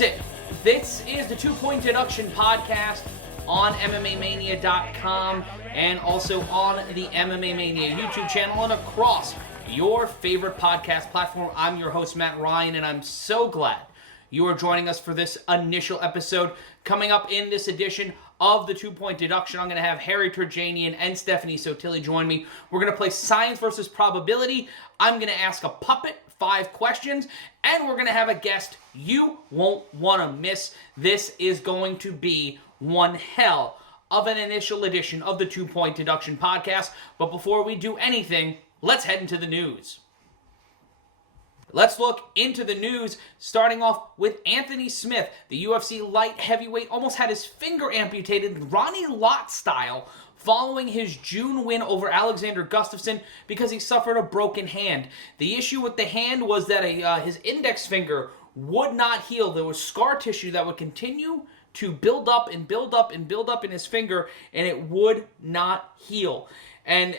is it. This is the 2 Point Deduction Podcast on MMAmania.com and also on the MMA Mania YouTube channel and across your favorite podcast platform. I'm your host, Matt Ryan, and I'm so glad you are joining us for this initial episode. Coming up in this edition of the 2 Point Deduction, I'm going to have Harry Terjanian and Stephanie Sottile join me. We're going to play science versus probability. I'm going to ask a puppet 5 questions, and we're going to have a guest you won't want to miss. This is going to be one hell of an initial edition of the 2 Point Deduction Podcast. But before we do anything, let's head into the news. Let's look into the news, starting off with Anthony Smith. The UFC light heavyweight almost had his finger amputated, Ronnie Lott style, following his June win over Alexander Gustafsson because he suffered a broken hand. The issue with the hand was that his index finger would not heal. There was scar tissue that would continue to build up and build up and build up in his finger, and it would not heal. And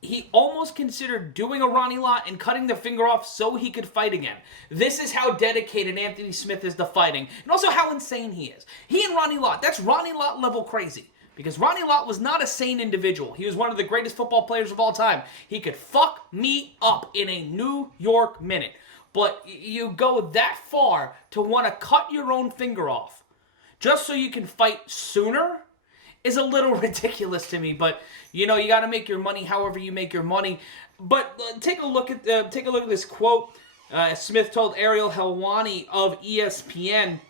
he almost considered doing a Ronnie Lott and cutting the finger off so he could fight again. This is how dedicated Anthony Smith is to fighting, and also how insane he is. He and Ronnie Lott, that's Ronnie Lott level crazy. Because Ronnie Lott was not a sane individual. He was one of the greatest football players of all time. He could fuck me up in a New York minute. But you go that far to want to cut your own finger off just so you can fight sooner is a little ridiculous to me. But you know, you got to make your money however you make your money. But take a look at this quote. Smith told Ariel Helwani of ESPN,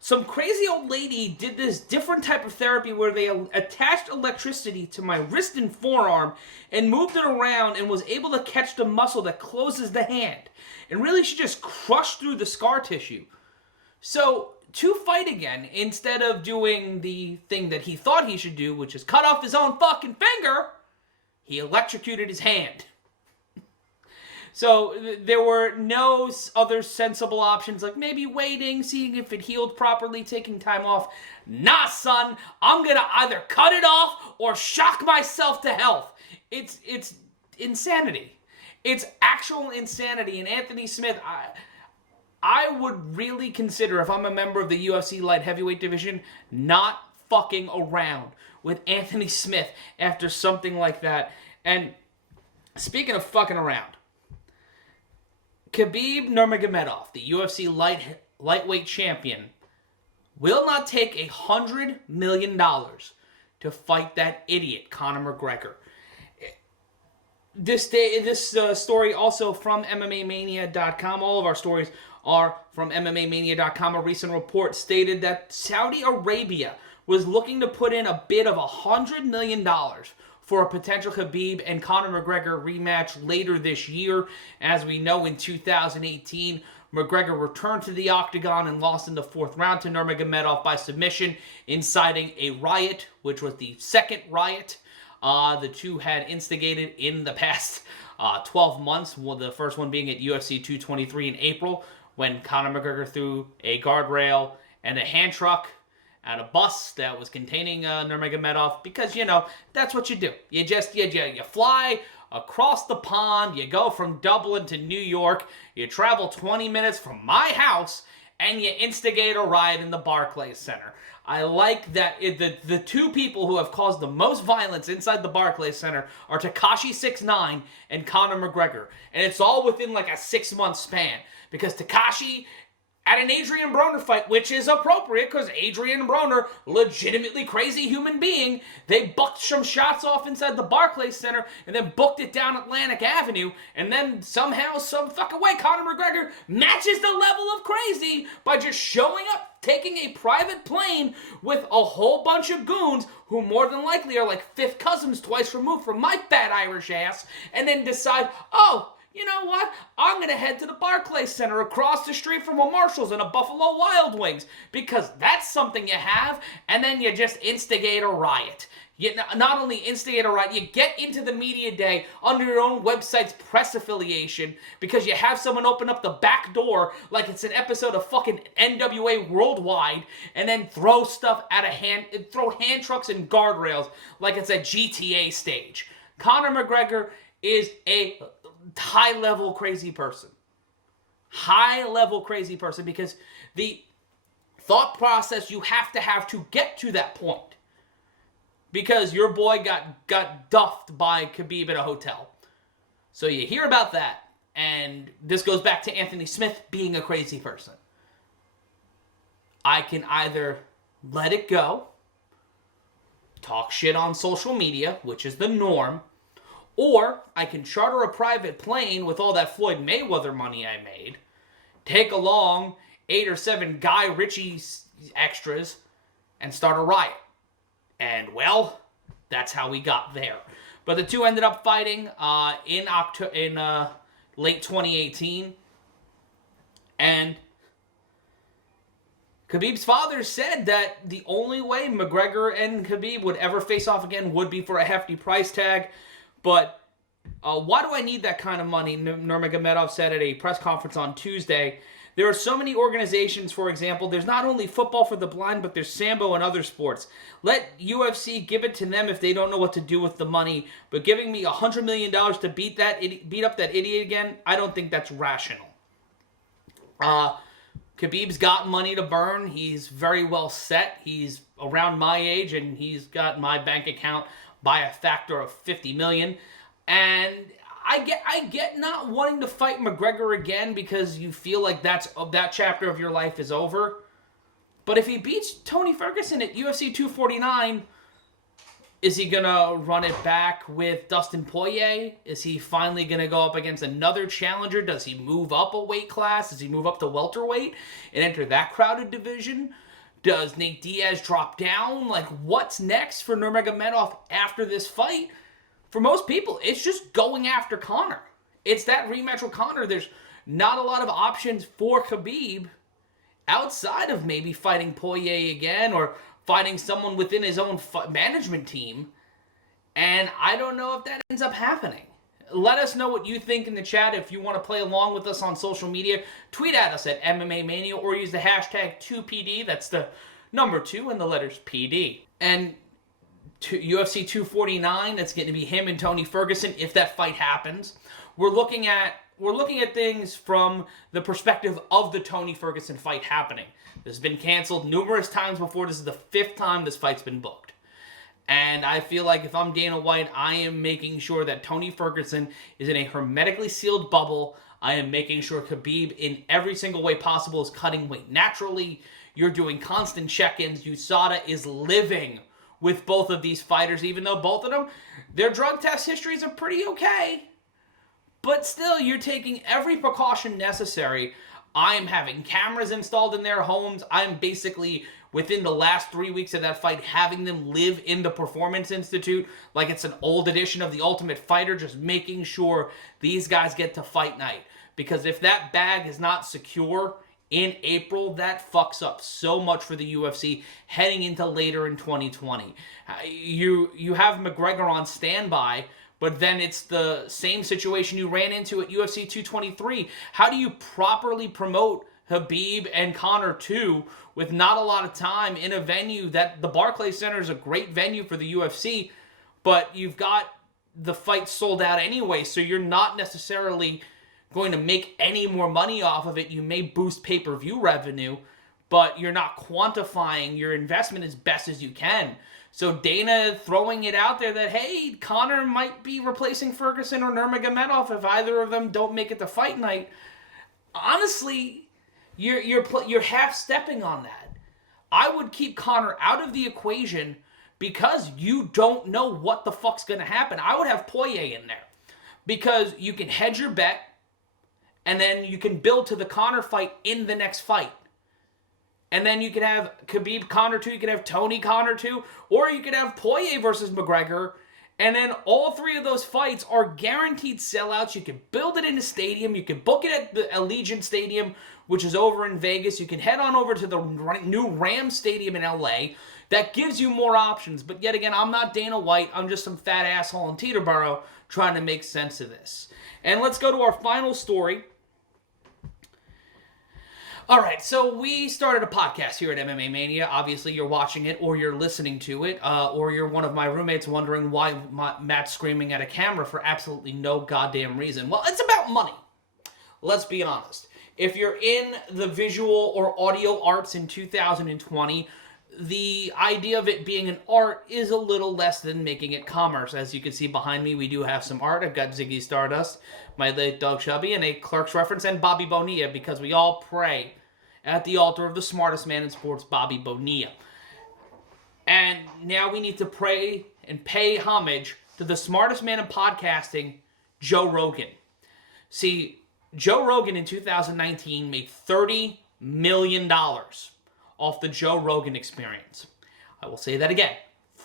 "Some crazy old lady did this different type of therapy where they attached electricity to my wrist and forearm and moved it around and was able to catch the muscle that closes the hand. And really, she just crushed through the scar tissue." So, to fight again, instead of doing the thing that he thought he should do, which is cut off his own fucking finger, he electrocuted his hand. So there were no other sensible options, like maybe waiting, seeing if it healed properly, taking time off. Nah, son, I'm gonna either cut it off or shock myself to health. It's insanity. It's actual insanity. And Anthony Smith, I would really consider, if I'm a member of the UFC light heavyweight division, not fucking around with Anthony Smith after something like that. And speaking of fucking around, Khabib Nurmagomedov, the UFC lightweight champion, will not take $100 million to fight that idiot, Conor McGregor. This story also from MMAmania.com. All of our stories are from MMAmania.com. A recent report stated that Saudi Arabia was looking to put in a bid of $100 million for a potential Khabib and Conor McGregor rematch later this year. As we know, in 2018, McGregor returned to the octagon and lost in the 4th round to Nurmagomedov by submission, inciting a riot, which was the second riot the two had instigated in the past 12 months. Well, the first one being at UFC 223 in April, when Conor McGregor threw a guardrail and a hand truck at a bus that was containing Nurmagomedov, because, you know, that's what you do. You fly across the pond, you go from Dublin to New York, you travel 20 minutes from my house, and you instigate a riot in the Barclays Center. I like that the two people who have caused the most violence inside the Barclays Center are Tekashi 6ix9ine and Conor McGregor. And it's all within like a 6-month span. Because Tekashi, at an Adrian Broner fight, which is appropriate because Adrian Broner, legitimately crazy human being, they bucked some shots off inside the Barclays Center and then booked it down Atlantic Avenue, and then somehow, some fucking way, Conor McGregor matches the level of crazy by just showing up, taking a private plane with a whole bunch of goons who more than likely are like fifth cousins twice removed from my fat Irish ass, and then decide, oh, you know what? I'm going to head to the Barclays Center across the street from a Marshall's and a Buffalo Wild Wings, because that's something you have, and then you just instigate a riot. You not only instigate a riot, you get into the media day under your own website's press affiliation because you have someone open up the back door like it's an episode of fucking NWA Worldwide, and then throw stuff throw hand trucks and guardrails like it's a GTA stage. Conor McGregor is a high-level crazy person. High-level crazy person, because the thought process you have to get to that point. Because your boy got duffed by Khabib at a hotel. So you hear about that, and this goes back to Anthony Smith being a crazy person. I can either let it go, talk shit on social media, which is the norm, or I can charter a private plane with all that Floyd Mayweather money I made, take along 8 or 7 Guy Ritchie extras, and start a riot. And, well, that's how we got there. But the two ended up fighting in late 2018. And Khabib's father said that the only way McGregor and Khabib would ever face off again would be for a hefty price tag. But why do I need that kind of money? Nurmagomedov said at a press conference on Tuesday. There are so many organizations, for example, there's not only football for the blind, but there's Sambo and other sports. Let UFC give it to them if they don't know what to do with the money. But giving me $100 million to beat up that idiot again, I don't think that's rational. Khabib's got money to burn. He's very well set. He's around my age, and he's got my bank account by a factor of 50 million. And I get not wanting to fight McGregor again because you feel like that chapter of your life is over. But if he beats Tony Ferguson at UFC 249, is he going to run it back with Dustin Poirier? Is he finally going to go up against another challenger? Does he move up a weight class? Does he move up to welterweight and enter that crowded division? Does Nate Diaz drop down? Like, what's next for Nurmagomedov after this fight? For most people, it's just going after Conor. It's that rematch with Conor. There's not a lot of options for Khabib outside of maybe fighting Poirier again or fighting someone within his own management team. And I don't know if that ends up happening. Let us know what you think in the chat. If you want to play along with us on social media, tweet at us at MMA Mania or use the hashtag 2PD. That's the number 2 and the letters PD. And UFC 249, it's going to be him and Tony Ferguson if that fight happens. We're looking at things from the perspective of the Tony Ferguson fight happening. This has been canceled numerous times before. This is the 5th time this fight's been booked. And I feel like if I'm Dana White, I am making sure that Tony Ferguson is in a hermetically sealed bubble. I am making sure Khabib, in every single way possible, is cutting weight naturally. You're doing constant check-ins. USADA is living with both of these fighters, even though both of them, their drug test histories are pretty okay. But still, you're taking every precaution necessary. I'm having cameras installed in their homes. I'm basically, within the last 3 weeks of that fight, having them live in the Performance Institute like it's an old edition of The Ultimate Fighter, just making sure these guys get to fight night. Because if that bag is not secure in April, that fucks up so much for the UFC heading into later in 2020. You have McGregor on standby, but then it's the same situation you ran into at UFC 223. How do you properly promote Khabib and Conor 2 with not a lot of time in a venue that the Barclays Center is a great venue for the UFC, but you've got the fight sold out anyway, so you're not necessarily going to make any more money off of it. You may boost pay-per-view revenue, but you're not quantifying your investment as best as you can. So Dana throwing it out there that, hey, Conor might be replacing Ferguson or Nurmagomedov if either of them don't make it to fight night. Honestly, you're half-stepping on that. I would keep Conor out of the equation because you don't know what the fuck's going to happen. I would have Poirier in there because you can hedge your bet, and then you can build to the Conor fight in the next fight. And then you could have Khabib Conor 2, you could have Tony Conor 2, or you could have Poirier versus McGregor. And then all 3 of those fights are guaranteed sellouts. You can build it in a stadium. You can book it at the Allegiant Stadium, which is over in Vegas. You can head on over to the new Rams Stadium in LA. That gives you more options. But yet again, I'm not Dana White. I'm just some fat asshole in Teterboro trying to make sense of this. And let's go to our final story. All right, so we started a podcast here at MMA Mania. Obviously, you're watching it or you're listening to it, or you're one of my roommates wondering why Matt's screaming at a camera for absolutely no goddamn reason. Well, it's about money. Let's be honest. if you're in the visual or audio arts in 2020, the idea of it being an art is a little less than making it commerce. As you can see behind me, we do have some art. I've got Ziggy Stardust, my late Doug Chubby, and a Clerks reference, and Bobby Bonilla, because we all pray at the altar of the smartest man in sports, Bobby Bonilla. And now we need to pray and pay homage to the smartest man in podcasting, Joe Rogan. See, Joe Rogan in 2019 made $30 million off the Joe Rogan experience. I will say that again.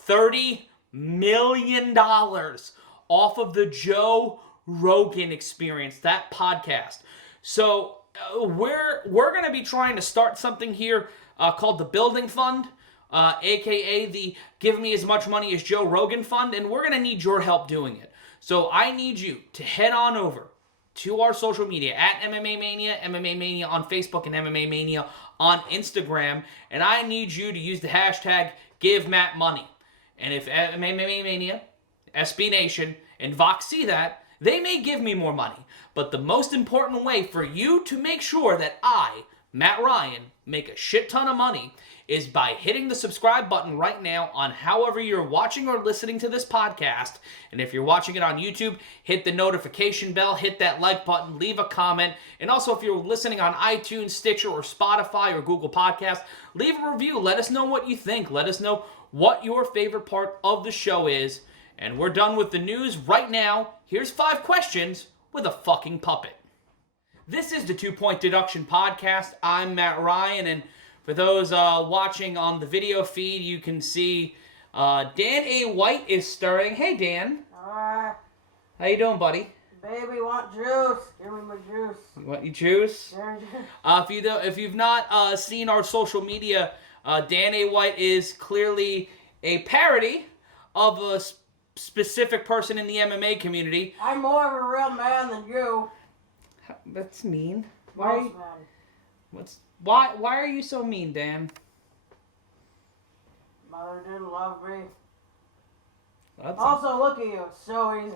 $30 million off of the Joe Rogan experience, that podcast. So we're going to be trying to start something here called the Building Fund, a.k.a. the Give Me As Much Money as Joe Rogan Fund, and we're going to need your help doing it. So I need you to head on over to our social media at MMA Mania on Facebook, and MMA Mania on Instagram. And I need you to use the hashtag #GiveMattMoney. And if MMA Mania, SB Nation, and Vox see that, they may give me more money. But the most important way for you to make sure that I, Matt Ryan, make a shit ton of money is by hitting the subscribe button right now on however you're watching or listening to this podcast. And if you're watching it on YouTube, hit the notification bell, hit that like button, leave a comment. And also, if you're listening on iTunes, Stitcher, or Spotify, or Google Podcasts, leave a review. Let us know what you think. Let us know what your favorite part of the show is. And we're done with the news right now. Here's 5 questions with a fucking puppet. This is the 2 Point Deduction Podcast. I'm Matt Ryan, and for those watching on the video feed, you can see Dan A. White is stirring. Hey, Dan. How you doing, buddy? Baby, want juice. Give me my juice. You want your juice? Yeah. If you've not seen our social media, Dan A. White is clearly a parody of a specific person in the MMA community. I'm more of a real man than you. That's mean. Why? Why are you so mean, Dan? Mother didn't love me. That's also, look at you. It's so easy.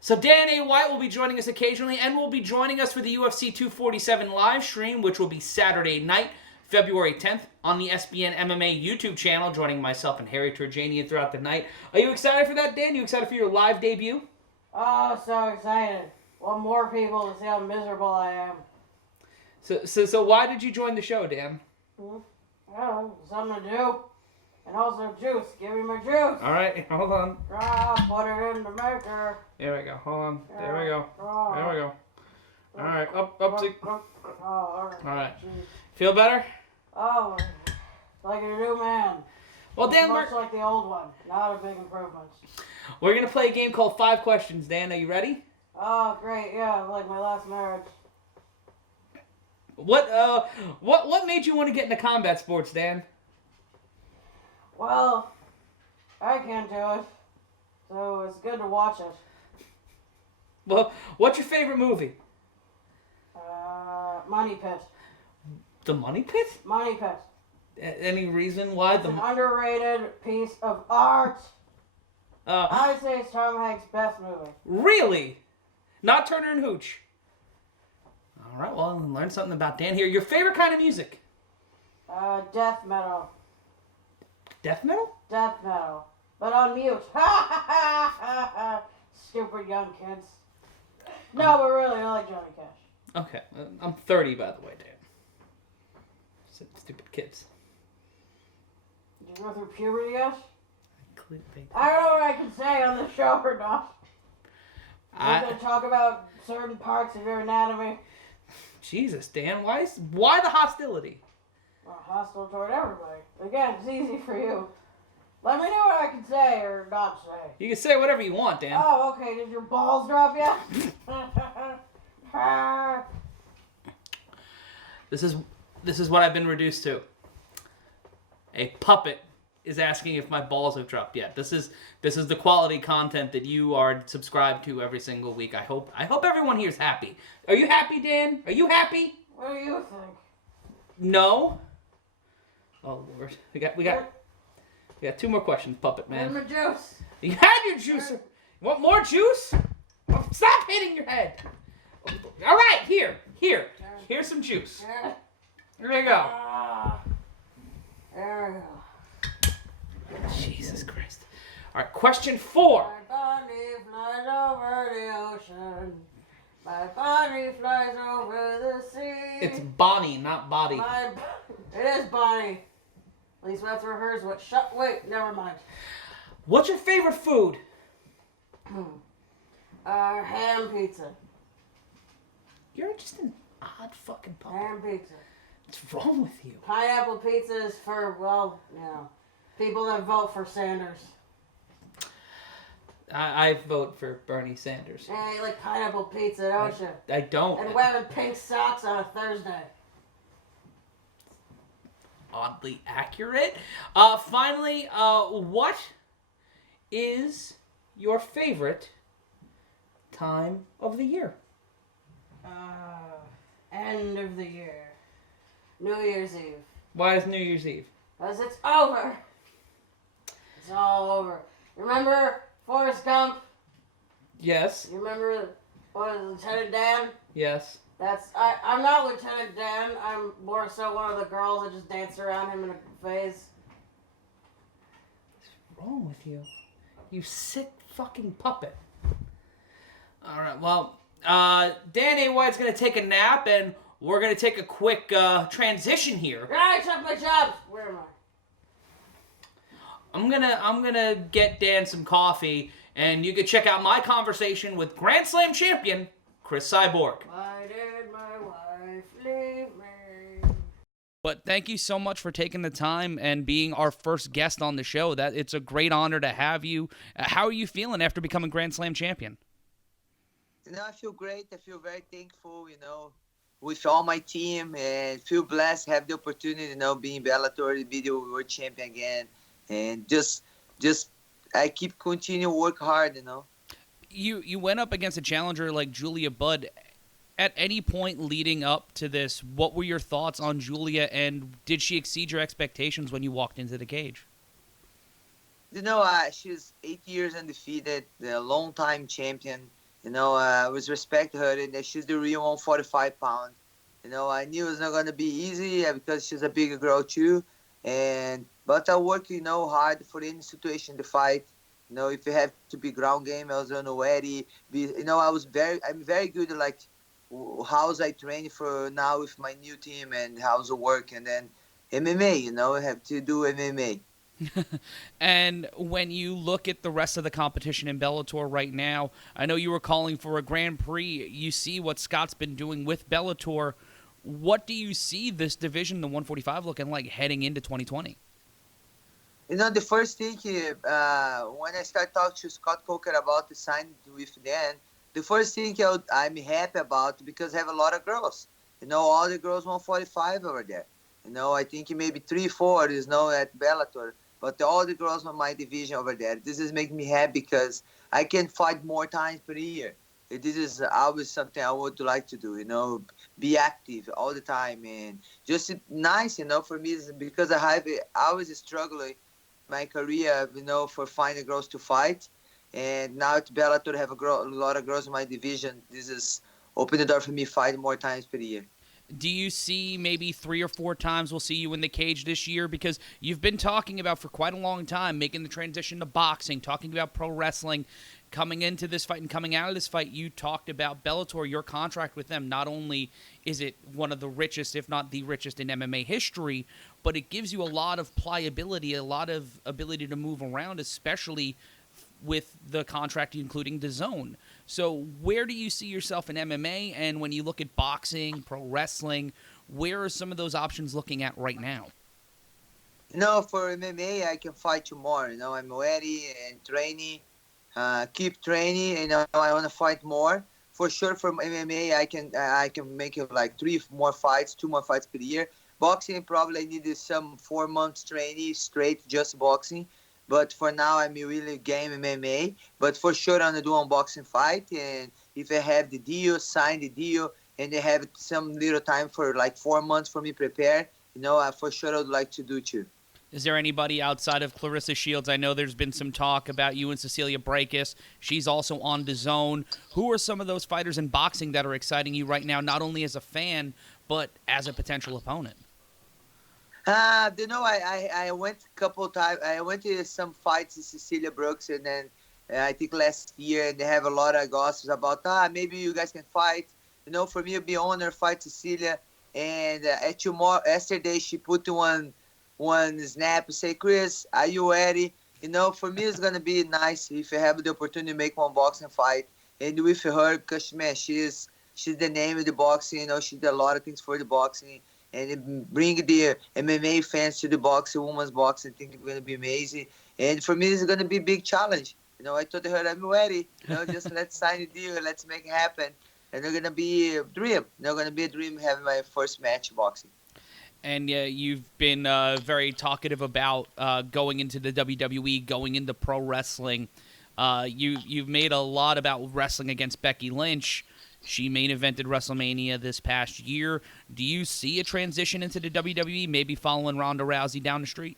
So Dan A. White will be joining us occasionally, and will be joining us for the UFC 247 live stream, which will be Saturday night, February 10th, on the SBN MMA YouTube channel, joining myself and Harry Terjanian throughout the night. Are you excited for that, Dan? You excited for your live debut? Oh, so excited. Want more people to see how miserable I am. So why did you join the show, Dan? Well, something to do. And also juice. Give me my juice. All right, hold on. Put it in the maker. There we go. Hold on. There we go. There we go. All right, up. All right. Feel better? Oh, like a new man. Well, Dan, much like the old one. Not a big improvement. We're gonna play a game called 5 Questions. Dan, are you ready? Oh, great. Yeah, like my last marriage. What made you want to get into combat sports, Dan? Well, I can't do it, so it's good to watch it. Well, what's your favorite movie? Money Pit. The Money Pit? Money Pit. Any reason why? It's an underrated piece of art. I say it's Tom Hanks' best movie. Really? Not Turner and Hooch? All right, well, learn something about Dan here. Your favorite kind of music? Death metal. Death metal? Death metal. But on mute. Stupid young kids. No, but really, I like Johnny Cash. Okay, I'm 30, by the way, Dan. Stupid kids. Did you go through puberty yet? I don't know what I can say on the show or not. We're going to talk about certain parts of your anatomy. Jesus, Dan, why the hostility? Well, hostile toward everybody. Again, it's easy for you. Let me know what I can say or not say. You can say whatever you want, Dan. Oh, okay. Did your balls drop yet? This is what I've been reduced to. A puppet is asking if my balls have dropped yet. This is the quality content that you are subscribed to every single week. I hope everyone here is happy. Are you happy, Dan? Are you happy? What do you think? No. Oh Lord, we got 2 more questions, puppet man. Where's my juice? You had your juice. You want more juice? Oh, stop hitting your head. All right, here's some juice. Yeah. There you go. There we go. Jesus Christ. All right, question 4. My bunny flies over the ocean. My bunny flies over the sea. It's Bonnie, not body. It is Bonnie. At least that's where hers went. Wait, never mind. What's your favorite food? Ham pizza. You're just an odd fucking puppy. Ham pizza. What's wrong with you? Pineapple pizza is for, people that vote for Sanders. I vote for Bernie Sanders. Yeah, you like pineapple pizza, don't you? I don't. And wearing pink socks on a Thursday. Oddly accurate. Finally, what is your favorite time of the year? End of the year. New Year's Eve. Why is New Year's Eve? Because it's over. It's all over. Remember Forrest Gump? Yes. You remember Lieutenant Dan? Yes. I'm not Lieutenant Dan. I'm more so one of the girls that just dance around him in a phase. What's wrong with you? You sick fucking puppet. Alright, well, Dan A. White's gonna take a nap, and we're gonna take a quick transition here. I took my job. Where am I? I'm gonna get Dan some coffee, and you can check out my conversation with Grand Slam champion Cris Cyborg. Why did my wife leave me? But thank you so much for taking the time and being our first guest on the show. That it's a great honor to have you. How are you feeling after becoming Grand Slam champion? I feel great. I feel very thankful, with all my team, and feel blessed to have the opportunity, being Bellator, be the world champion again, and just I keep continue work hard, You went up against a challenger like Julia Budd. At any point leading up to this, what were your thoughts on Julia, and did she exceed your expectations when you walked into the cage? She's 8 years undefeated, a long-time champion. I was respect her, and she's the real 145-pound. I knew it was not going to be easy because she's a bigger girl too. But I work, hard for any situation to fight. If you have to be ground game, I was on ready. I'm very good at like how's I train for now with my new team and how's it work, and then MMA. I have to do MMA. And when you look at the rest of the competition in Bellator right now, I know you were calling for a Grand Prix. You see what Scott's been doing with Bellator. What do you see this division, the 145, looking like heading into 2020? The first thing, when I start talking to Scott Coker about the sign with Dan, the first thing I'm happy about because I have a lot of girls. All the girls 145 over there. I think maybe 3-4 is at Bellator. But all the girls on my division over there, this is making me happy because I can fight more times per year. This is always something I would like to do, be active all the time. And just nice, for me, is because I always struggling my career, for finding girls to fight. And now at Bellator, I have a lot of girls in my division. This is open the door for me fight more times per year. Do you see maybe 3 or 4 times we'll see you in the cage this year? Because you've been talking about for quite a long time, making the transition to boxing, talking about pro wrestling, coming into this fight and coming out of this fight. You talked about Bellator, your contract with them. Not only is it one of the richest, if not the richest in MMA history, but it gives you a lot of pliability, a lot of ability to move around, especially with the contract including the zone. So where do you see yourself in MMA? And when you look at boxing, pro wrestling, where are some of those options looking at right now? For MMA, I can fight tomorrow. I'm ready and training, keep training. I want to fight more. For sure, from MMA, I can make it like 2 more fights per year. Boxing, probably needed some 4 months training straight, just boxing. But for now, I'm really game MMA. But for sure, I'm going to do unboxing fight. And if I have the deal, sign the deal, and they have some little time for like 4 months for me prepare, for sure I would like to do too. Is there anybody outside of Clarissa Shields? I know there's been some talk about you and Cecilia Brækhus. She's also on DAZN. Who are some of those fighters in boxing that are exciting you right now, not only as a fan, but as a potential opponent? I went a couple times. I went to some fights with Cecilia Brooks, and then I think last year, and they have a lot of gossips about, maybe you guys can fight. For me, it'd be an honor to fight Cecilia. And yesterday, she put one snap and say, Cris, are you ready? For me, it's going to be nice if I have the opportunity to make one boxing fight. And with her, because, man, she's the name of the boxing. She did a lot of things for the boxing. And bring the MMA fans to the boxing, women's boxing. I think it's going to be amazing. And for me, it's going to be a big challenge. I told her, I'm ready. Just let's sign a deal. Let's make it happen. And they're going to be a dream. They're going to be a dream having my first match boxing. And you've been very talkative about going into the WWE, going into pro wrestling. You've made a lot about wrestling against Becky Lynch. She main evented WrestleMania this past year. Do you see a transition into the WWE, maybe following Ronda Rousey down the street?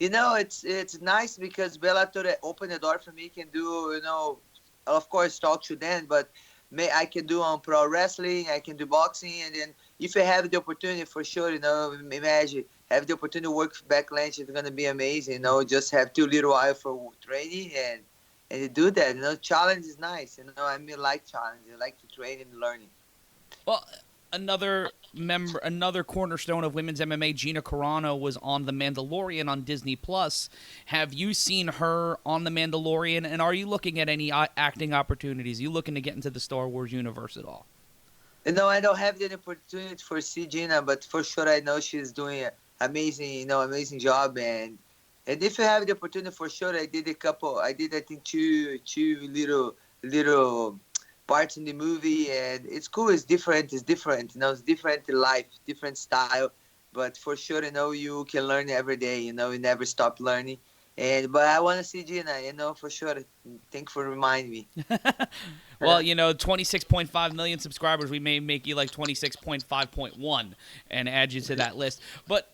It's nice because Bellator opened the door for me. Can do, of course, talk to them, but I can do on pro wrestling, I can do boxing, and then if I have the opportunity, for sure, imagine have the opportunity to work with Becky Lynch, it's gonna be amazing. Just have too little while for training and do that. Challenge is nice. I like challenge. I like to train and learning. Well, another cornerstone of women's MMA, Gina Carano, was on The Mandalorian on Disney+. Have you seen her on The Mandalorian, and are you looking at any acting opportunities? Are you looking to get into the Star Wars universe at all? I don't have the opportunity for see Gina, but for sure I know she's doing an amazing job. And if you have the opportunity, for sure, I did I think two little parts in the movie, and it's cool. It's different. It's different life, different style. But for sure, you can learn every day. You never stop learning. But I want to see Gina, for sure. Thanks for reminding me. Well, 26.5 million subscribers. We may make you like 26.5.1 and add you to that list. But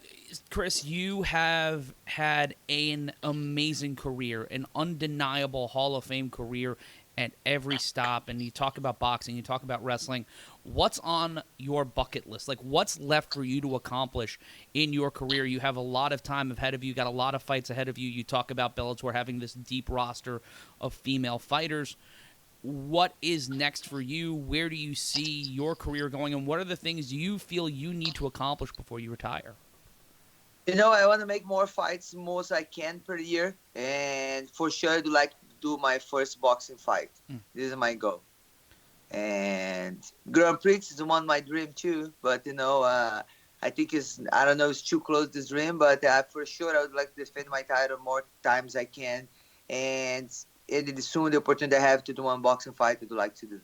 Cris, you have had an amazing career, an undeniable Hall of Fame career at every stop. And you talk about boxing, you talk about wrestling. What's on your bucket list? Like, what's left for you to accomplish in your career? You have a lot of time ahead of you, got a lot of fights ahead of you. You talk about Bellator having this deep roster of female fighters. What is next for you? Where do you see your career going? And what are the things you feel you need to accomplish before you retire? I want to make more fights, most I can per year. And for sure, I'd like to do my first boxing fight. This is my goal. And Grand Prix is one of my dream too. But, I think it's too close to this dream. But for sure, I would like to defend my title more times I can. And soon the opportunity I have to do one boxing fight, I'd like to do.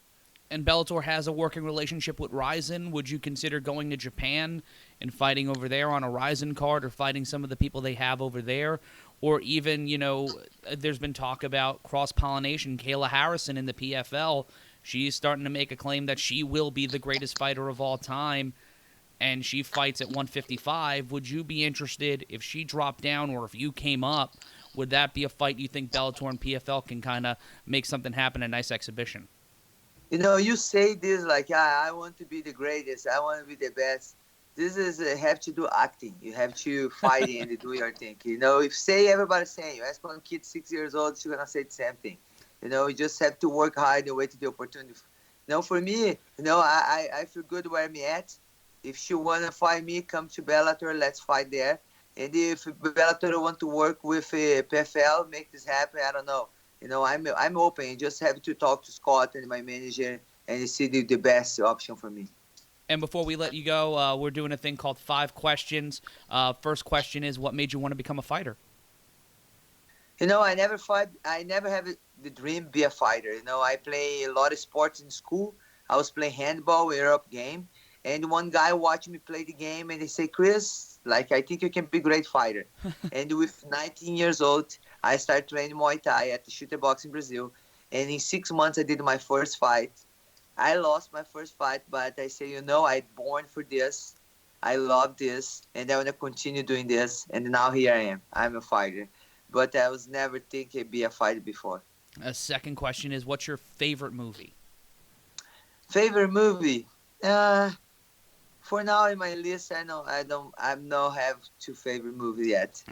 And Bellator has a working relationship with Rizin. Would you consider going to Japan and fighting over there on a Rizin card, or fighting some of the people they have over there? Or even, there's been talk about cross-pollination. Kayla Harrison in the PFL, she's starting to make a claim that she will be the greatest fighter of all time, and she fights at 155. Would you be interested if she dropped down, or if you came up? Would that be a fight you think Bellator and PFL can kind of make something happen, a nice exhibition? You say this like, I want to be the greatest. I want to be the best. This is have to do acting. You have to fight and do your thing. If everybody's saying, you ask one kid 6 years old, she's gonna say the same thing. You just have to work hard and wait to the opportunity. For me, I feel good where I'm at. If she wanna fight me, come to Bellator. Let's fight there. And if Bellator want to work with PFL, make this happen. I don't know. I'm open. You just have to talk to Scott and my manager and see the best option for me. And before we let you go, we're doing a thing called 5 questions. First question is, what made you want to become a fighter? I never fight. I never have the dream be a fighter. I play a lot of sports in school. I was playing handball, Europe game. And one guy watched me play the game and they say, Cris, I think you can be a great fighter. And with 19 years old, I started training Muay Thai at the Shooter Box in Brazil. And in 6 months, I did my first fight. I lost my first fight, but I say, I'm born for this. I love this, and I want to continue doing this. And now here I am. I'm a fighter. But I was never thinking I'd be a fighter before. A second question is, what's your favorite movie? Favorite movie? For now in my list, I don't have two favorite movies yet.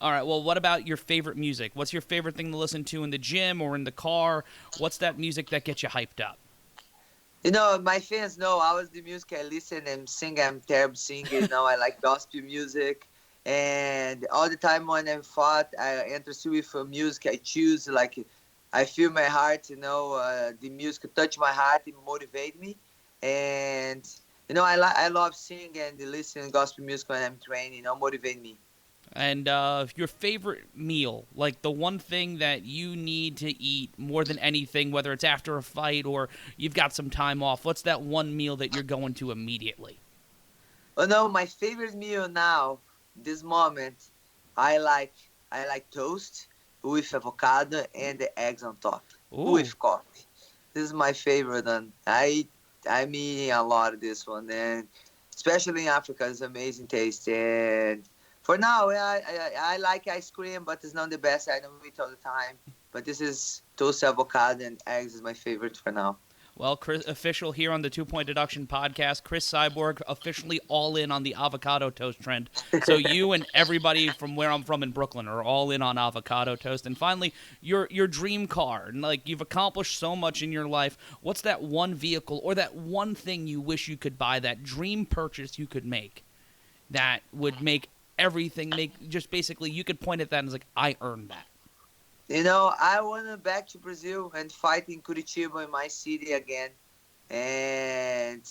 All right, well, what about your favorite music? What's your favorite thing to listen to in the gym or in the car? What's that music that gets you hyped up? My fans know I was the music I listen and sing. I'm terrible singer. I like gospel music. And all the time when I'm fought, I enter with music. I choose, I feel my heart, the music touch my heart and motivate me. And, I love singing and listening gospel music when I'm training, motivate me. And your favorite meal, like the one thing that you need to eat more than anything, whether it's after a fight or you've got some time off, what's that one meal that you're going to immediately? Oh no, my favorite meal now, this moment, I like toast with avocado and the eggs on top. Ooh. With coffee. This is my favorite, and I'm eating a lot of this one, and especially in Africa, it's amazing taste. And for now, I like ice cream, but it's not the best. I don't eat all the time. But this is toast, avocado, and eggs is my favorite for now. Well, Chris, official here on the 2 Point Deduction Podcast, Cris Cyborg officially all in on the avocado toast trend. So you and everybody from where I'm from in Brooklyn are all in on avocado toast. And finally, your dream car. And you've accomplished so much in your life. What's that one vehicle or that one thing you wish you could buy, that dream purchase you could make that would make everything, just basically you could point at that and it's I earned that? I want to back to Brazil and fight in Curitiba, in my city again, and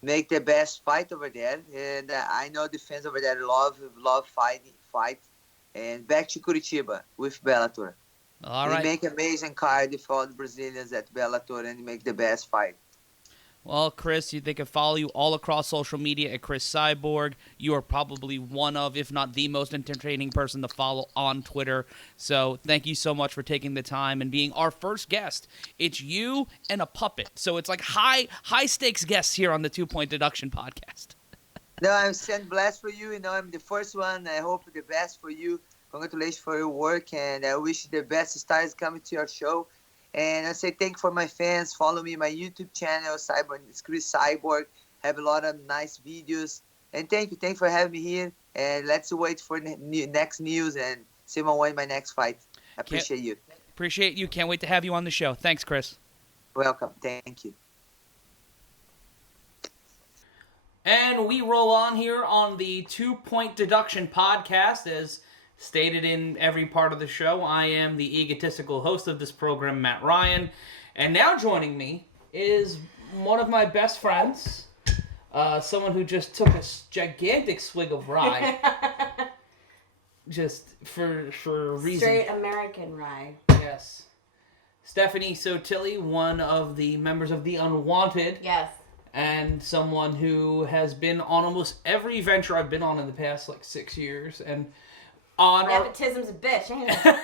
make the best fight over there. And I know the fans over there love fight, and back to Curitiba with Bellator. All right. And make amazing card for all the Brazilians at Bellator and make the best fight. Well, Chris, they can follow you all across social media at Cris Cyborg. You are probably one of, if not the most entertaining person to follow on Twitter. So thank you so much for taking the time and being our first guest. It's you and a puppet. So it's high stakes guests here on the 2 Point Deduction Podcast. No, I'm sent blessed for you. I'm the first one. I hope the best for you. Congratulations for your work, and I wish you the best stars coming to your show. And I say thank you for my fans. Follow me on my YouTube channel, it's Cris Cyborg. Have a lot of nice videos. And thank you for having me here. And let's wait for next news and see who win my next fight. I appreciate you. Appreciate you. Can't wait to have you on the show. Thanks, Chris. Welcome. Thank you. And we roll on here on the 2 Point Deduction Podcast. As stated in every part of the show, I am the egotistical host of this program, Matt Ryan. And now joining me is one of my best friends, someone who just took a gigantic swig of rye. Just for reason. Straight American rye. Yes. Stephanie Sottile, one of the members of The Unwanted. Yes. And someone who has been on almost every venture I've been on in the past 6 years. And nepotism's a bitch, ain't it?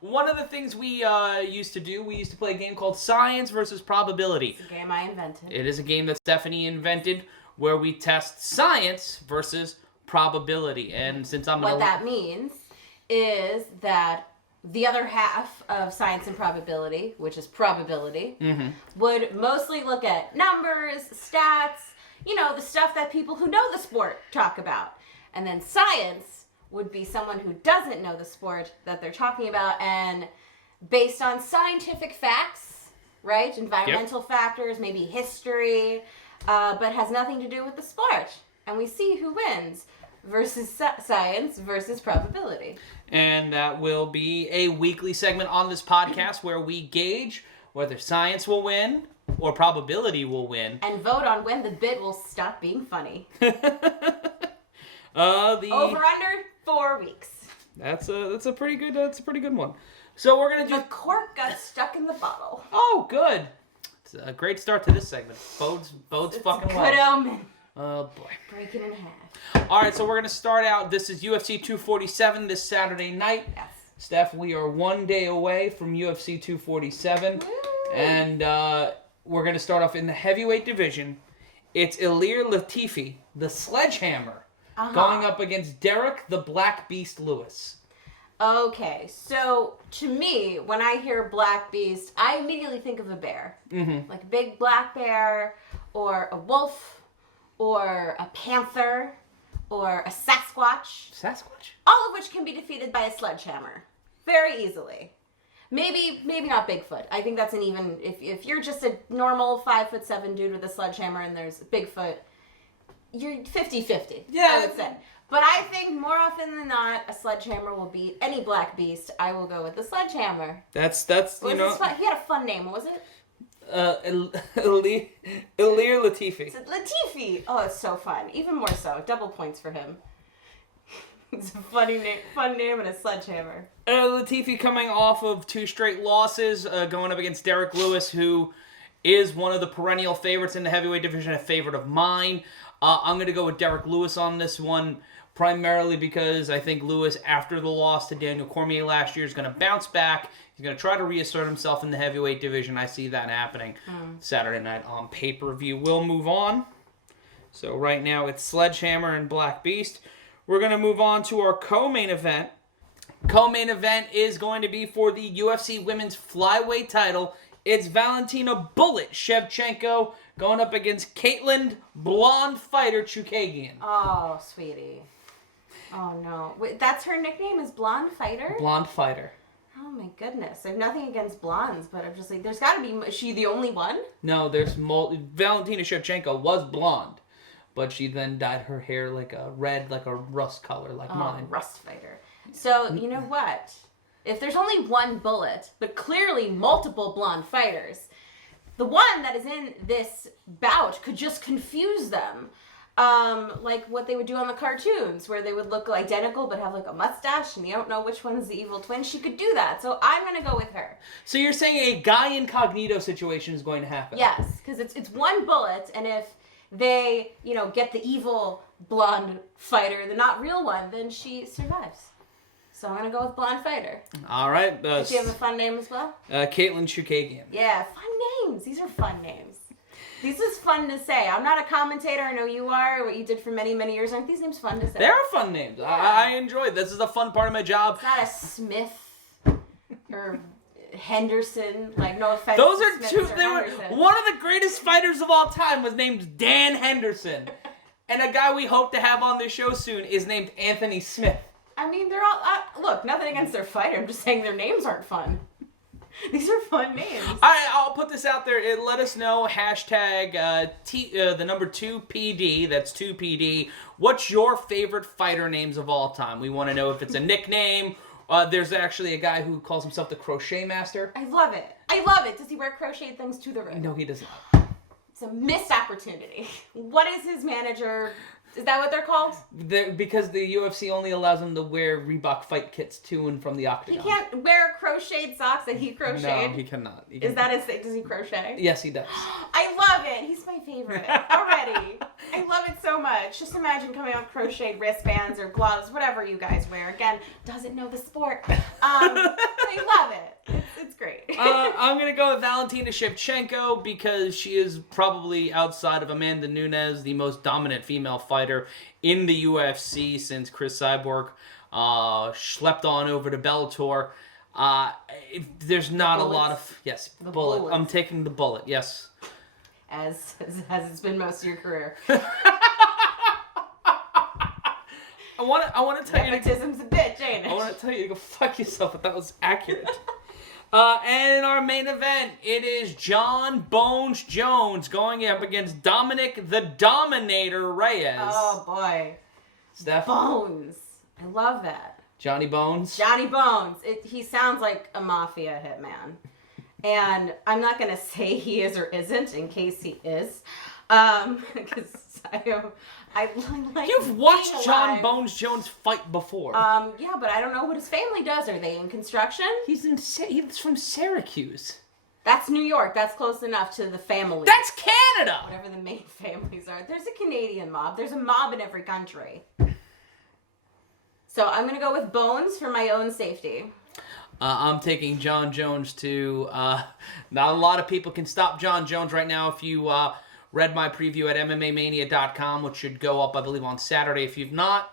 One of the things we used to do, we used to play a game called Science versus Probability. It's a game I invented. It is a game that Stephanie invented where we test science versus probability. And since I'm what that means is that the other half of science and probability, which is probability, would mostly look at numbers, stats, the stuff that people who know the sport talk about. And then science would be someone who doesn't know the sport that they're talking about, and based on scientific facts, right? Environmental factors, maybe history, but has nothing to do with the sport. And we see who wins versus science versus probability. And that will be a weekly segment on this podcast where we gauge whether science will win or probability will win. And vote on when the bit will stop being funny. Over under 4 weeks. That's a pretty good one. So we're gonna do. The cork got stuck in the bottle. Oh, good. It's a great start to this segment. Bodes fucking well. Good omen. Oh boy. Break it in half. All right, so we're gonna start out. This is UFC 247 this Saturday night. Yes. Steph, we are 1 day away from UFC 247, and we're gonna start off in the heavyweight division. It's Ilir Latifi, the Sledgehammer, going up against Derek the Black Beast Lewis. Okay, so to me, when I hear Black Beast, I immediately think of a bear. Mm-hmm. Like a big black bear, or a wolf, or a panther, or a Sasquatch. Sasquatch? All of which can be defeated by a sledgehammer. Very easily. Maybe not Bigfoot. I think that's an even... If you're just a normal 5'7" dude with a sledgehammer and there's Bigfoot, you're 50-50, I would say. But I think more often than not, a sledgehammer will beat any black beast. I will go with the sledgehammer. That's you know... He had a fun name, what was it? Ilir Latifi. It's Latifi! Oh, it's so fun. Even more so. Double points for him. It's a fun name and a sledgehammer. Latifi coming off of 2 straight losses, going up against Derek Lewis, who is one of the perennial favorites in the heavyweight division, a favorite of mine. I'm going to go with Derek Lewis on this one, primarily because I think Lewis, after the loss to Daniel Cormier last year, is going to bounce back. He's going to try to reassert himself in the heavyweight division. I see that happening Saturday night on pay-per-view. We'll move on. So right now it's Sledgehammer and Black Beast. We're going to move on to our co-main event. Co-main event is going to be for the UFC Women's Flyweight title. It's Valentina Bullet Shevchenko going up against Caitlin Blonde Fighter Chookagian. Oh, sweetie. Oh, no. Wait, that's her nickname is Blonde Fighter? Blonde Fighter. Oh, my goodness. I have nothing against blondes, but I'm just like, there's got to be... Is she the only one? No, there's... Valentina Shevchenko was blonde, but she then dyed her hair like a red, like a rust color, like mine. Rust Fighter. So, you know what? If there's only one Bullet, but clearly multiple blonde fighters, the one that is in this bout could just confuse them. Like what they would do on the cartoons, where they would look identical but have like a mustache and you don't know which one's the evil twin. She could do that. So I'm going to go with her. So you're saying a Guy Incognito situation is going to happen? Yes, because it's one Bullet, and if they, get the evil blonde fighter, the not real one, then she survives. So I'm going to go with Blonde Fighter. All right. Does she have a fun name as well? Caitlin Chookagian. Yeah, fun names. These are fun names. This is fun to say. I'm not a commentator. I know you are. What you did for many, many years. Aren't these names fun to say? They are fun names. Yeah. I enjoy it. This is a fun part of my job. It's not a Smith or Henderson. Like, no offense. Those to are Smiths two. or Henderson. One of the greatest fighters of all time was named Dan Henderson. And a guy we hope to have on this show soon is named Anthony Smith. I mean, they're all... look, nothing against their fighter. I'm just saying their names aren't fun. These are fun names. All right, I'll put this out there. Let us know. Hashtag the number 2PD. That's 2PD. What's your favorite fighter names of all time? We want to know if it's a nickname. There's actually a guy who calls himself the Crochet Master. I love it. I love it. Does he wear crochet things to the ring? No, he does not. It's a missed opportunity. What is his manager... Is that what they're called? Because the UFC only allows him to wear Reebok fight kits to and from the octagon. He can't wear crocheted socks that he crocheted? No, he cannot. Is that his thing? Does he crochet? Yes, he does. I love it. He's my favorite already. I love it so much. Just imagine coming out with crocheted wristbands or gloves, whatever you guys wear. Again, doesn't know the sport. I love it. It's great. I'm going to go with Valentina Shevchenko because she is probably, outside of Amanda Nunes, the most dominant female fighter in the UFC since Cris Cyborg schlepped on over to Bellator. There's not a lot of... Yes, Bullet. I'm taking the Bullet, yes. As it's been most of your career. I want to tell you... Nepotism's a bitch, ain't it? I want to tell you to go fuck yourself, but that was accurate. And in our main event, it is John Bones Jones going up against Dominic the Dominator Reyes. Oh, boy. Steph? Bones. I love that. Johnny Bones? Johnny Bones. He sounds like a mafia hitman. And I'm not going to say he is or isn't in case he is. Because I like You've watched John Bones Jones fight before. Yeah, but I don't know what his family does. Are they in construction? He's from Syracuse. That's New York. That's close enough to the family. That's Canada! Whatever the main families are. There's a Canadian mob. There's a mob in every country. So I'm going to go with Bones for my own safety. I'm taking John Jones to... not a lot of people can stop John Jones right now. If you read my preview at MMAmania.com, which should go up, I believe, on Saturday. If you've not,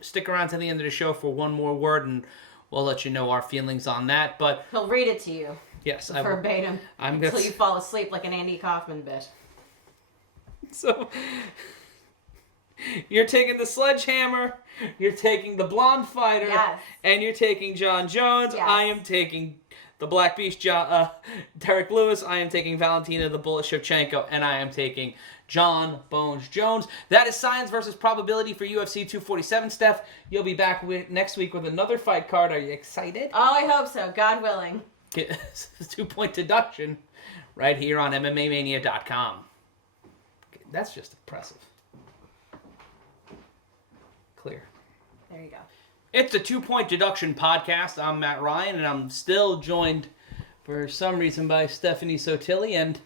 stick around to the end of the show for one more word, and we'll let you know our feelings on that. But he'll read it to you. Yes, verbatim. Until you fall asleep like an Andy Kaufman bit. So, you're taking the Sledgehammer, you're taking the Blonde Fighter, yes. and you're taking John Jones. Yes. I am taking the Black Beast, Derek Lewis. I am taking Valentina the Bullet Shevchenko, and I am taking John Bones Jones. That is science versus probability for UFC 247. Steph, you'll be back next week with another fight card. Are you excited? Oh, I hope so. God willing. 2 Point Deduction right here on MMAmania.com. That's just impressive. Clear. There you go. It's a 2 Point Deduction Podcast. I'm Matt Ryan, and I'm still joined for some reason by Stephanie Sottile. And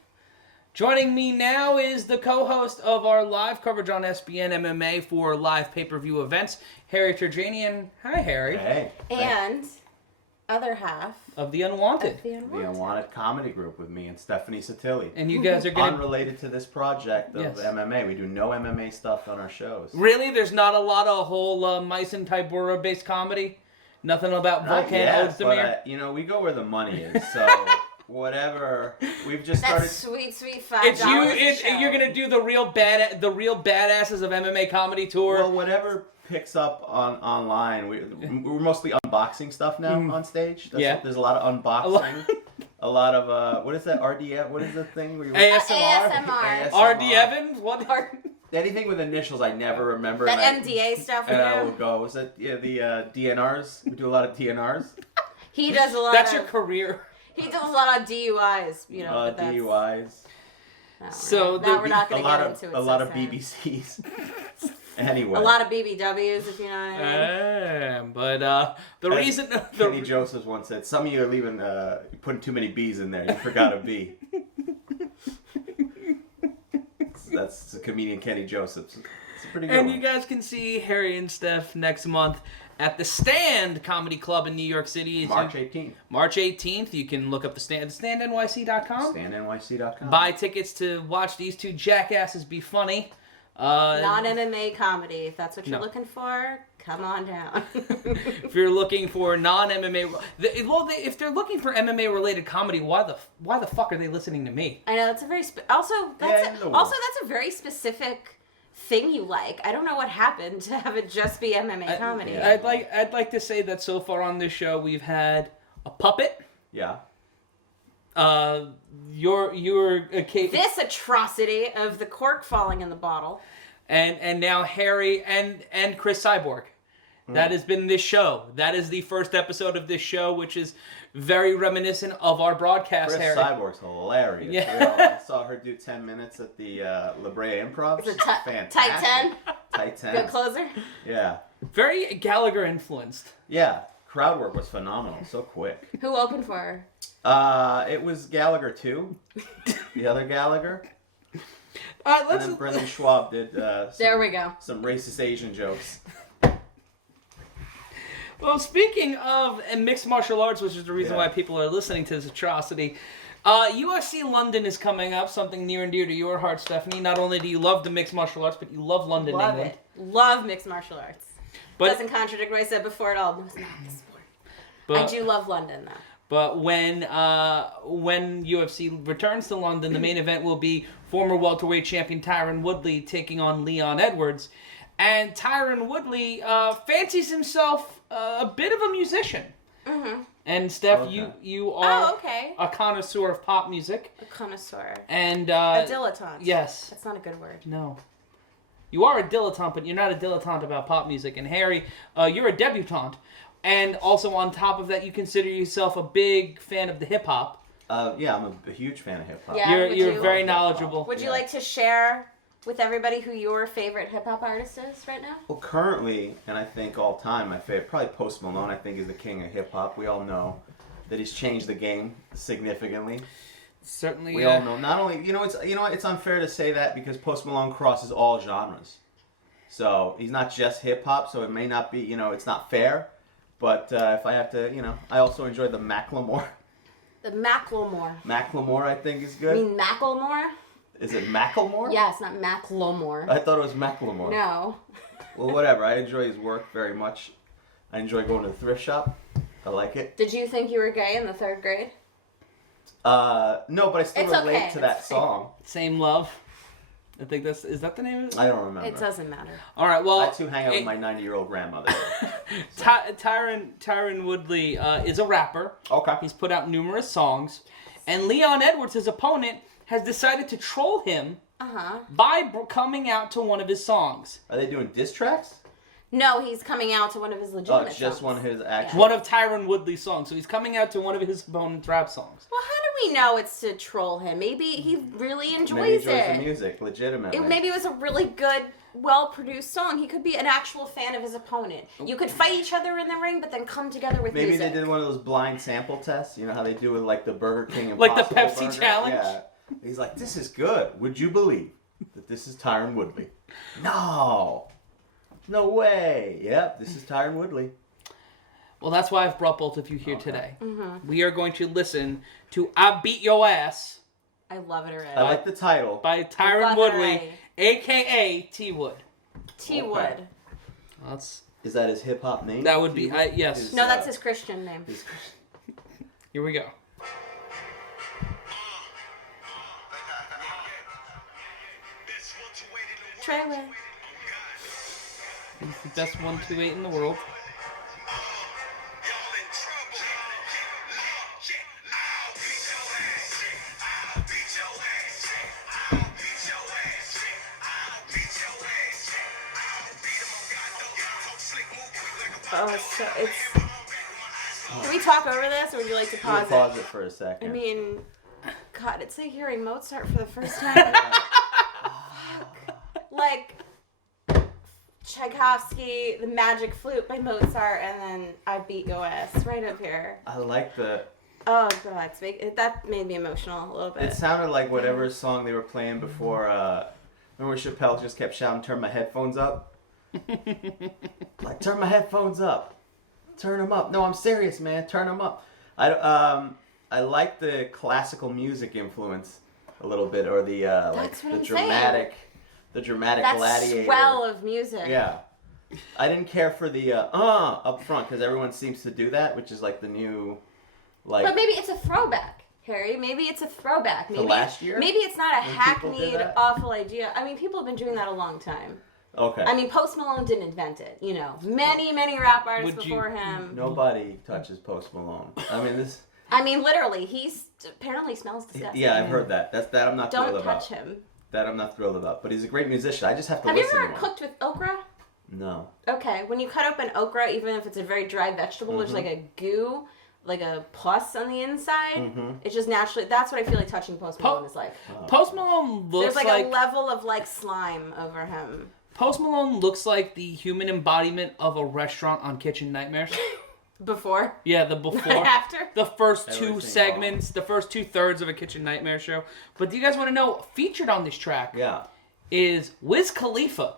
joining me now is the co-host of our live coverage on SBN MMA for live pay-per-view events, Harry Terjanian. Hi, Harry. Hey. And other half of The Unwanted. The Unwanted Comedy Group with me and Stephanie Sottile. And you guys are getting... Unrelated to this project of MMA. We do no MMA stuff on our shows. Really? There's not a lot of whole Meissen Tybura-based comedy? Nothing about Volkan Ozdemir? But, we go where the money is, so... Whatever, we've just started. That's sweet $5. You're gonna do the real badasses of MMA comedy tour. Well, whatever picks up online. We're mostly unboxing stuff now on stage. There's a lot of unboxing. A lot of what is that? RDF? What is the thing? Where ASMR. RD Evans? What? Anything with initials, I never remember. That MDA stuff. And I will go. Was it the DNRs? We do a lot of DNRs. He does a lot. That's your career. He does a lot of DUIs, but that's... DUIs. So we're not going to get into it. A lot of BBCs. Anyway. A lot of BBWs, if you know what I mean. But the reason... Kenny Joseph once said, some of you are leaving, putting too many B's in there. You forgot a B. That's the comedian Kenny Joseph. It's a pretty good one. And you guys can see Harry and Steph next month at the Stand Comedy Club in New York City. March 18th. March 18th. You can look up the Stand. StandNYC.com. StandNYC.com. Buy tickets to watch these two jackasses be funny. Non-MMA comedy. If that's what you're looking for, come on down. If you're looking for non-MMA... if they're looking for MMA-related comedy, why the fuck are they listening to me? I know, that's a very... that's a very specific... thing you like. I don't know what happened to have it just be MMA comedy. I'd like to say that so far on this show we've had a puppet. Yeah. This atrocity of the cork falling in the bottle. And now Harry and Cris Cyborg. That has been this show. That is the first episode of this show, which is very reminiscent of our broadcast. Cris Harry. Cyborg's hilarious. Yeah. I saw her do 10 minutes at the La Brea Improv. It's a fantastic. tight 10. Tight 10. Good closer. Yeah. Very Gallagher influenced. Yeah. Crowd work was phenomenal. So quick. Who opened for her? It was Gallagher too. The other Gallagher. And then Brendan Schwab did there we go. Some racist Asian jokes. Well, speaking of mixed martial arts, which is the reason why people are listening to this atrocity, UFC London is coming up, something near and dear to your heart, Stephanie. Not only do you love the mixed martial arts, but you love London, Love England. it. Love mixed martial arts. But, doesn't contradict what I said before at all. No, it's not the sport. I do love London, though. But when UFC returns to London, the main event will be former welterweight champion Tyron Woodley taking on Leon Edwards. And Tyron Woodley fancies himself a bit of a musician. Mm-hmm. And Steph, you are a connoisseur of pop music. A connoisseur. And a dilettante. Yes. That's not a good word. No. You are a dilettante, but you're not a dilettante about pop music. And Harry, you're a debutante. And also on top of that, you consider yourself a big fan of the hip-hop. Yeah, I'm a huge fan of hip-hop. Yeah, you're very knowledgeable. Would you like to share with everybody who your favorite hip-hop artist is right now? Well, currently, and I think all time, my favorite, probably Post Malone, I think is the king of hip-hop. We all know that he's changed the game significantly. Certainly. We all know. Not only, it's unfair to say that because Post Malone crosses all genres. So he's not just hip-hop, so it may not be, it's not fair. But if I have to, I also enjoy the Macklemore. The Macklemore. Macklemore, I think, is good. You mean Macklemore? Is it Macklemore? Yeah, it's not Macklemore. I thought it was Macklemore. No. Well, whatever. I enjoy his work very much. I enjoy going to the thrift shop. I like it. Did you think you were gay in the 3rd grade? No, but I still It's relate okay. to that It's okay. same Same Love. I think is that the name of it? I don't remember. It doesn't matter. All right, well. I too hang out with my 90-year-old grandmother. Tyron Woodley is a rapper. Okay. He's put out numerous songs. And Leon Edwards, his opponent, has decided to troll him by coming out to one of his songs. Are they doing diss tracks? No, he's coming out to one of his Oh, legitimate it's just songs. one of his actual... One of Tyron Woodley's songs. So he's coming out to one of his opponent's rap songs. Well, how do we know it's to troll him? Maybe he really enjoys Maybe he enjoys it. the music, legitimately. Maybe it was a really good, well-produced song. He could be an actual fan of his opponent. You could fight each other in the ring, but then come together with Maybe music. they did one of those blind sample tests. You know how they do with like the Burger King Like the Impossible Pepsi Burger? challenge? Yeah. He's like, this is good. Would you believe that this is Tyron Woodley? No. No way. Yep, this is Tyron Woodley. Well, that's why I've brought both of you here Okay. today. Mm-hmm. We are going to listen to I Beat Your Ass I love it already. I like the title. by Tyron love it Woodley, already. a.k.a. T. Wood. T. Okay. Wood. That's Is that his hip hop name? That would be- T-Wood? yes. His, No, that's his Christian name. his- Here we go. Trailer. He's the best 128 in the world. Oh, so it's. Can we talk over this, or would you like to I'm gonna pause pause it? it for a second. I mean, God, it's like hearing Mozart for the first time. Like Tchaikovsky, The Magic Flute by Mozart, and then I Beat Your Ass right up here. I like the... Oh God, that made me emotional a little bit. It sounded like whatever song they were playing before. Remember Chappelle just kept shouting, "Turn my headphones up." Like, turn my headphones up. Turn them up. No, I'm serious, man. Turn them up. I like the classical music influence a little bit, or the like That's what the I'm dramatic, the dramatic that gladiator. swell of music. Yeah. I didn't care for the up front because everyone seems to do that, which is like the new, like. But maybe it's a throwback, Harry. Maybe it's a throwback. Maybe last year? Maybe it's not a When people did hackneyed, that? awful idea. I mean, people have been doing that a long time. Okay. I mean, Post Malone didn't invent it. You know, many rap artists Would you- before him. Nobody touches Post Malone. I mean, this. I mean, literally, he's apparently smells disgusting. Yeah, I've heard that. That I'm not Don't thrilled about. touch him. That I'm not thrilled about. But he's a great musician. I just have to Have you listen ever to him. cooked with okra? No. Okay, when you cut open okra, even if it's a very dry vegetable, there's like a goo, like a pus on the inside. Mhm. It's just naturally. That's what I feel like touching Post Malone is like. Post Malone looks There's like a level of like slime over him. Post Malone looks like the human embodiment of a restaurant on Kitchen Nightmares. Before? Yeah, the before. Not after? The first two Everything segments, the first 2/3 of a Kitchen Nightmare show. But do you guys want to know, featured on this track Yeah. is Wiz Khalifa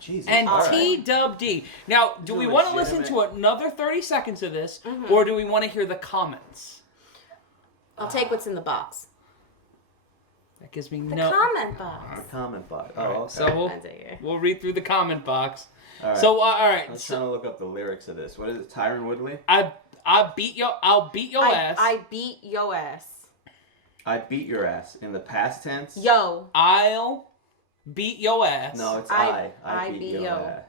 Jesus. and all right. T-Dub D. Now, do These we are want to listen to legitimate. another 30 seconds of this, Mm-hmm. or do we want to hear the comments? I'll take what's in the box. That gives me The no... comment box. The comment box. Oh, All right, okay. so I take it. we'll read through the comment box. all right. So, all right. I was So, trying to look up the lyrics of this. What is it? Tyron Woodley? I'll beat your ass. I beat yo ass. I beat your ass in the past tense. Yo. I'll beat your ass. No, it's I I beat beat your yo. ass.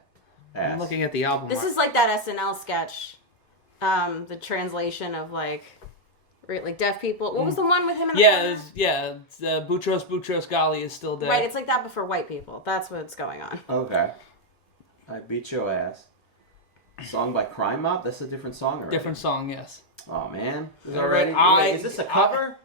I'm looking at the album. This art. is like that SNL sketch. The translation of like deaf people. What was the one with him in the corner? It's Boutros Ghali is still dead. Right, it's like that but for white people. That's what's going on. Okay. I beat your ass. Song by Crime Mob? That's a different song already. Different song, yes. Oh man. Is, All right, Wait, is this a cover?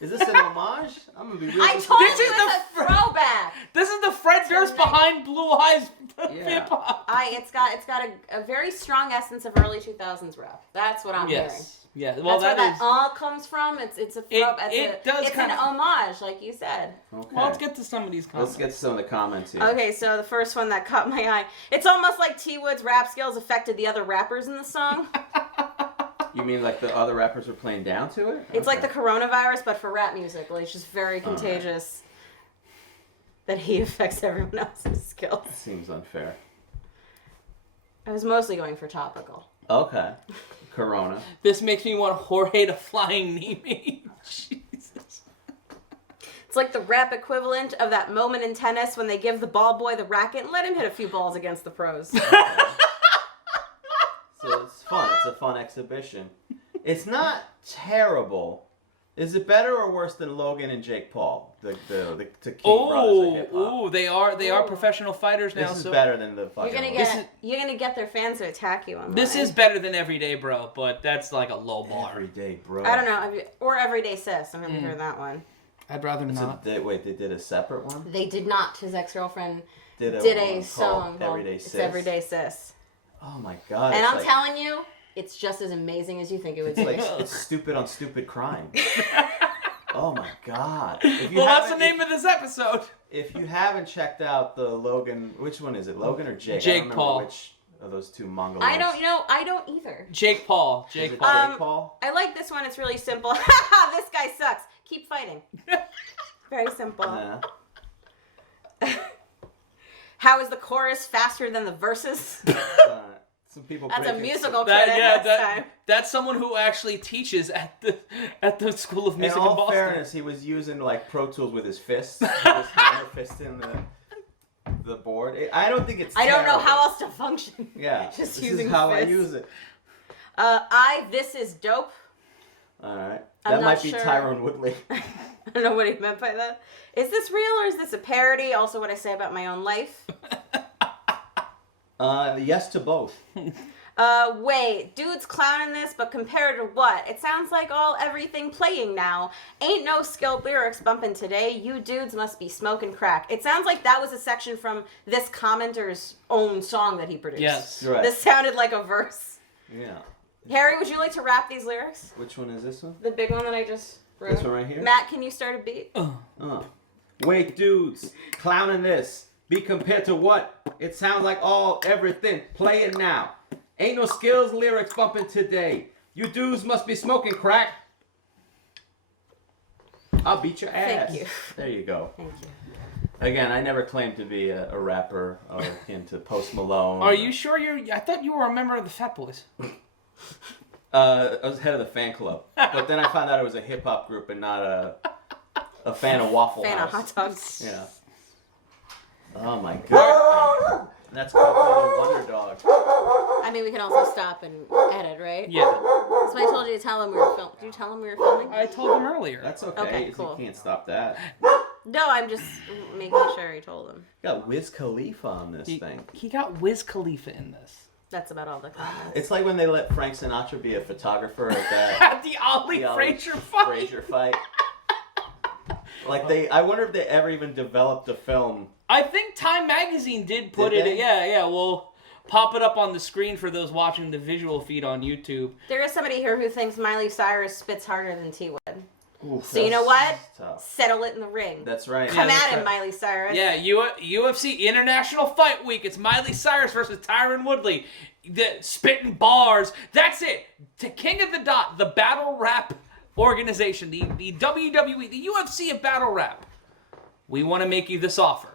Is this an homage? I'm gonna be real. I told This you is it's the a throwback. This is the Fred Durst behind Blue Eyes Yeah. hip hop. It's got a very strong essence of early 2000s rap. That's what I'm hearing. Yes. Yeah. Well, That's where that is. that all comes from. It's a throwback. it does It's kinda- an homage, like you said. Okay. Well, let's get to some of these comments. Let's get to some of the comments here. Okay, so the first one that caught my eye. It's almost like T Wood's rap skills affected the other rappers in the song. You mean like the other rappers were playing down to it? It's like Okay. the coronavirus, but for rap music. Like, it's just very contagious. that he affects everyone else's skills. Seems unfair. I was mostly going for topical. Okay. Corona. This makes me want Jorge to flying knee me. Jesus. It's like the rap equivalent of that moment in tennis when they give the ball boy the racket and let him hit a few balls against the pros. Okay. So it's fun. It's a fun exhibition. It's not terrible. Is it better or worse than Logan and Jake Paul? The King brothers of hip hop. They are professional fighters now. This is so better than the fucking. You're gonna get their fans to attack you online. this is better than Everyday Bro, but that's like a low bar. Everyday Bro. I don't know, or Everyday Sis. I've never heard that one. I'd rather not. Wait, they did a separate one? They did not. His ex-girlfriend Did a one song called Everyday Sis? It's Everyday Sis. Oh my god. And it's I'm like, telling you, it's just as amazing as you think it would It's be. like it's stupid on stupid crime. Oh my god. If you Well, that's the haven't- name of this episode. If you haven't checked out the Logan, which one is it? Logan or Jake? Jake I don't remember Paul. which of those two Mongoloids. I don't know. I don't either. Jake Paul. Is Jake it Paul. Jake Paul? I like this one. It's really simple. This guy sucks. Keep fighting. Very simple. Yeah. How is the chorus faster than the verses? Some people. That's a predict it's- musical credit next time. That's someone who actually teaches at the School of In Music in all Boston. fairness, he was using like Pro Tools with his fists. He was hammer fisting the board. I don't think it's. I don't know terrible. how else to function. Yeah, Just this using is how fists. I use it. This is dope. All right, I'm that not might be sure. Tyron Woodley. I don't know what he meant by that. Is this real or is this a parody? Also, what I say about my own life. Yes to both. Wait, dudes clowning this, but compared to what? It sounds like everything playing now. Ain't no skilled lyrics bumping today. You dudes must be smoking crack. It sounds like that was a section from this commenter's own song that he produced. Yes. You're right. This sounded like a verse. Yeah. Harry, would you like to rap these lyrics? Which one is this one? The big one that I just wrote. This one right here? Matt, can you start a beat? Wait, dudes, clowning this. Be compared to what? It sounds like everything. Play it now. Ain't no skills lyrics bumping today. You dudes must be smoking crack. I'll beat your ass. Thank you. There you go. Thank you. Again, I never claimed to be a rapper or into Post Malone. Are you sure I thought you were a member of the Fat Boys. I was head of the fan club, but then I found out it was a hip hop group and not a fan of Waffle Fan House. of hot dogs. Yeah. Oh my god. That's called the Wonder Dog. I mean, we can also stop and edit, right? Yeah. That's why I told you to tell him we were filming. Did you tell him we were filming? I told him earlier. That's okay. Okay, You cool. can't stop that. No, I'm just making sure he told him. You got Wiz Khalifa on this thing. He got Wiz Khalifa in this. That's about all the comments. It's like when they let Frank Sinatra be a photographer at that At the Ollie Frazier fight. Frazier fight. Like I wonder if they ever even developed a film. I think Time Magazine did put Did it. they? Yeah. We'll pop it up on the screen for those watching the visual feed on YouTube. There is somebody here who thinks Miley Cyrus spits harder than T Wood. Oof, So you know that's what? Tough. Settle it in the ring. That's right. Come Yeah, at that's him, right. Miley Cyrus. Yeah, UFC International Fight Week. It's Miley Cyrus versus Tyron Woodley. The spitting bars. That's it. To King of the Dot, the battle rap organization, the WWE, the UFC of battle rap. We want to make you this offer.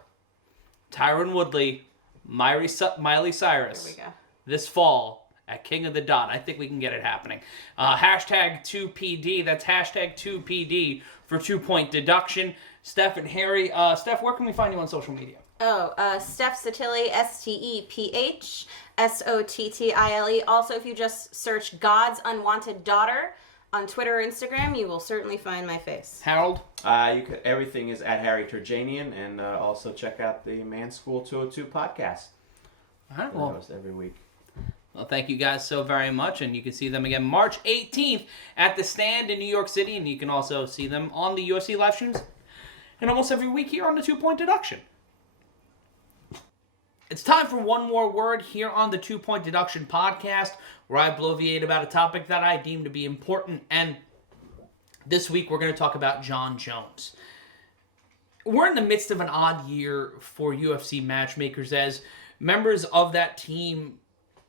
Tyron Woodley, Miley Cyrus. Here we go. This fall at King of the Dot. I think we can get it happening. Hashtag 2PD. That's hashtag 2PD for 2 Point Deduction. Steph and Harry. Steph, where can we find you on social media? Steph Sottile, STEPH SOTTILE. Also, if you just search God's Unwanted Daughter on Twitter or Instagram, you will certainly find my face. Harold? Everything is at Harry Terjanian, and also check out the Man School 202 podcast. All right, That well, goes every week. Well, thank you guys so very much, and you can see them again March 18th at the Stand in New York City, and you can also see them on the UFC live streams and almost every week here on the 2 Point Deduction. It's time for one more word here on the 2 Point Deduction podcast, where I bloviate about a topic that I deem to be important, and this week we're going to talk about Jon Jones. We're in the midst of an odd year for UFC matchmakers as members of that team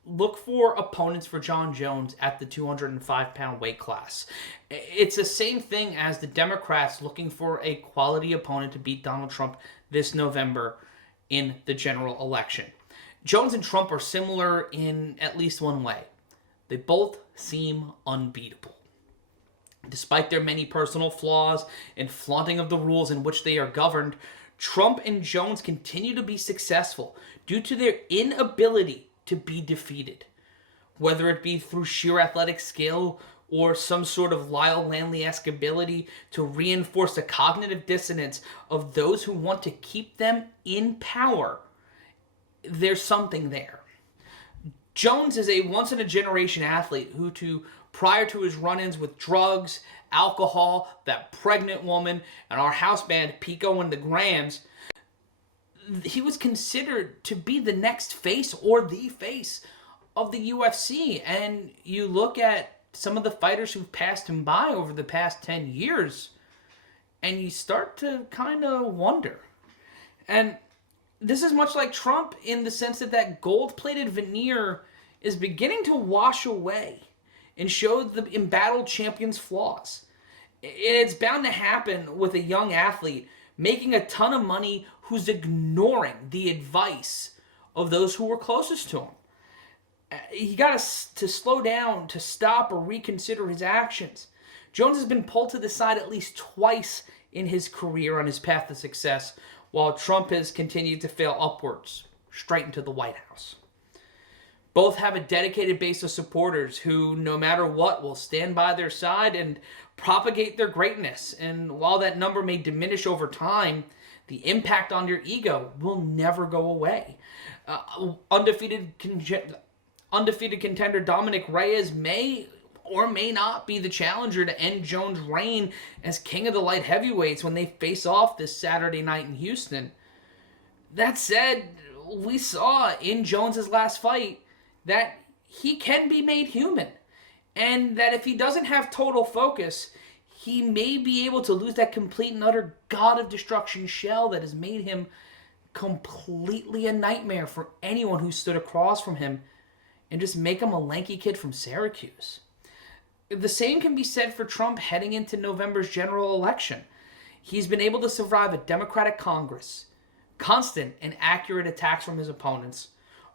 look for opponents for Jon Jones at the 205-pound weight class. It's the same thing as the Democrats looking for a quality opponent to beat Donald Trump this November in the general election. Jones and Trump are similar in at least one way. They both seem unbeatable. Despite their many personal flaws and flaunting of the rules in which they are governed, Trump and Jones continue to be successful due to their inability to be defeated. Whether it be through sheer athletic skill or some sort of Lyle Lanley-esque ability to reinforce the cognitive dissonance of those who want to keep them in power, there's something there. Jones is a once-in-a-generation athlete who, prior to his run-ins with drugs, alcohol, that pregnant woman, and our house band Pico and the Grams, he was considered to be the next face or the face of the UFC. And you look at some of the fighters who've passed him by over the past 10 years, and you start to kind of wonder. And this is much like Trump in the sense that that gold-plated veneer is beginning to wash away and show the embattled champion's flaws. It's bound to happen with a young athlete making a ton of money who's ignoring the advice of those who were closest to him. He got to slow down, to stop or reconsider his actions. Jones has been pulled to the side at least twice in his career on his path to success, while Trump has continued to fail upwards, straight into the White House. Both have a dedicated base of supporters who, no matter what, will stand by their side and propagate their greatness. And while that number may diminish over time, the impact on your ego will never go away. Undefeated contender Dominic Reyes may or may not be the challenger to end Jones' reign as king of the light heavyweights when they face off this Saturday night in Houston. That said, we saw in Jones' last fight that he can be made human, and that if he doesn't have total focus, he may be able to lose that complete and utter god of destruction shell that has made him completely a nightmare for anyone who stood across from him, and just make him a lanky kid from Syracuse. The same can be said for Trump heading into November's general election. He's been able to survive a Democratic Congress, constant and accurate attacks from his opponents,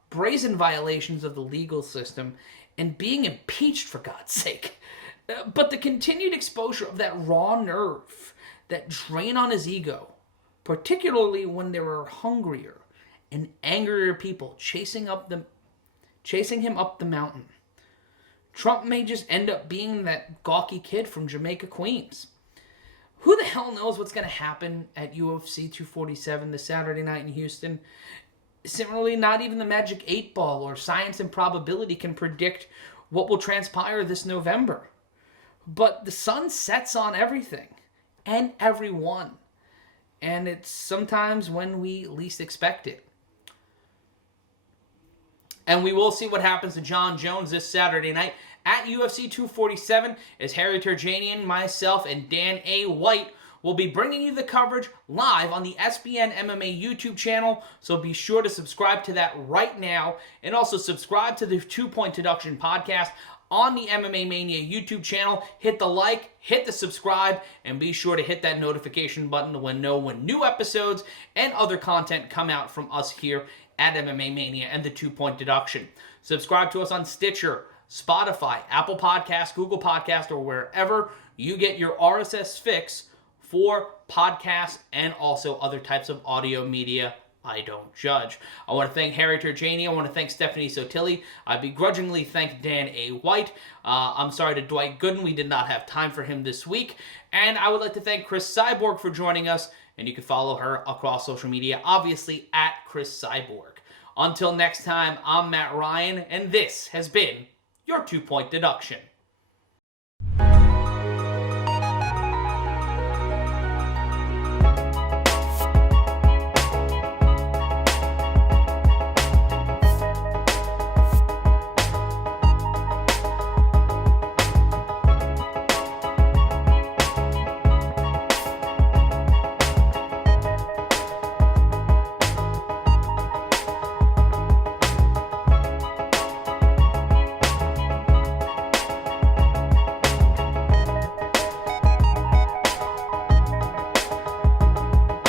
brazen violations of the legal system, and being impeached, for God's sake. But the continued exposure of that raw nerve, that drain on his ego, particularly when there are hungrier and angrier people chasing him up the mountain. Trump may just end up being that gawky kid from Jamaica, Queens. Who the hell knows what's going to happen at UFC 247 this Saturday night in Houston? Similarly, not even the Magic 8 Ball or science and probability can predict what will transpire this November. But the sun sets on everything and everyone. And it's sometimes when we least expect it. And we will see what happens to Jon Jones this Saturday night at UFC 247 as Harry Terjanian, myself, and Dan A. White will be bringing you the coverage live on the SBN MMA YouTube channel, so be sure to subscribe to that right now, and also subscribe to the 2 Point Deduction Podcast on the MMA Mania YouTube channel. Hit the like, hit the subscribe, and be sure to hit that notification button to know when new episodes and other content come out from us here at MMA Mania and the 2 Point Deduction. Subscribe to us on Stitcher, Spotify, Apple Podcasts, Google Podcasts, or wherever you get your RSS fix for podcasts and also other types of audio media. I don't judge. I want to thank Harry Terjanian. I want to thank Stephanie Sottile. I begrudgingly thank Dan A. White. I'm sorry to Dwight Gooden. We did not have time for him this week. And I would like to thank Cris Cyborg for joining us. And you can follow her across social media, obviously, at Cris Cyborg. Until next time, I'm Matt Ryan, and this has been your 2 Point Deduction.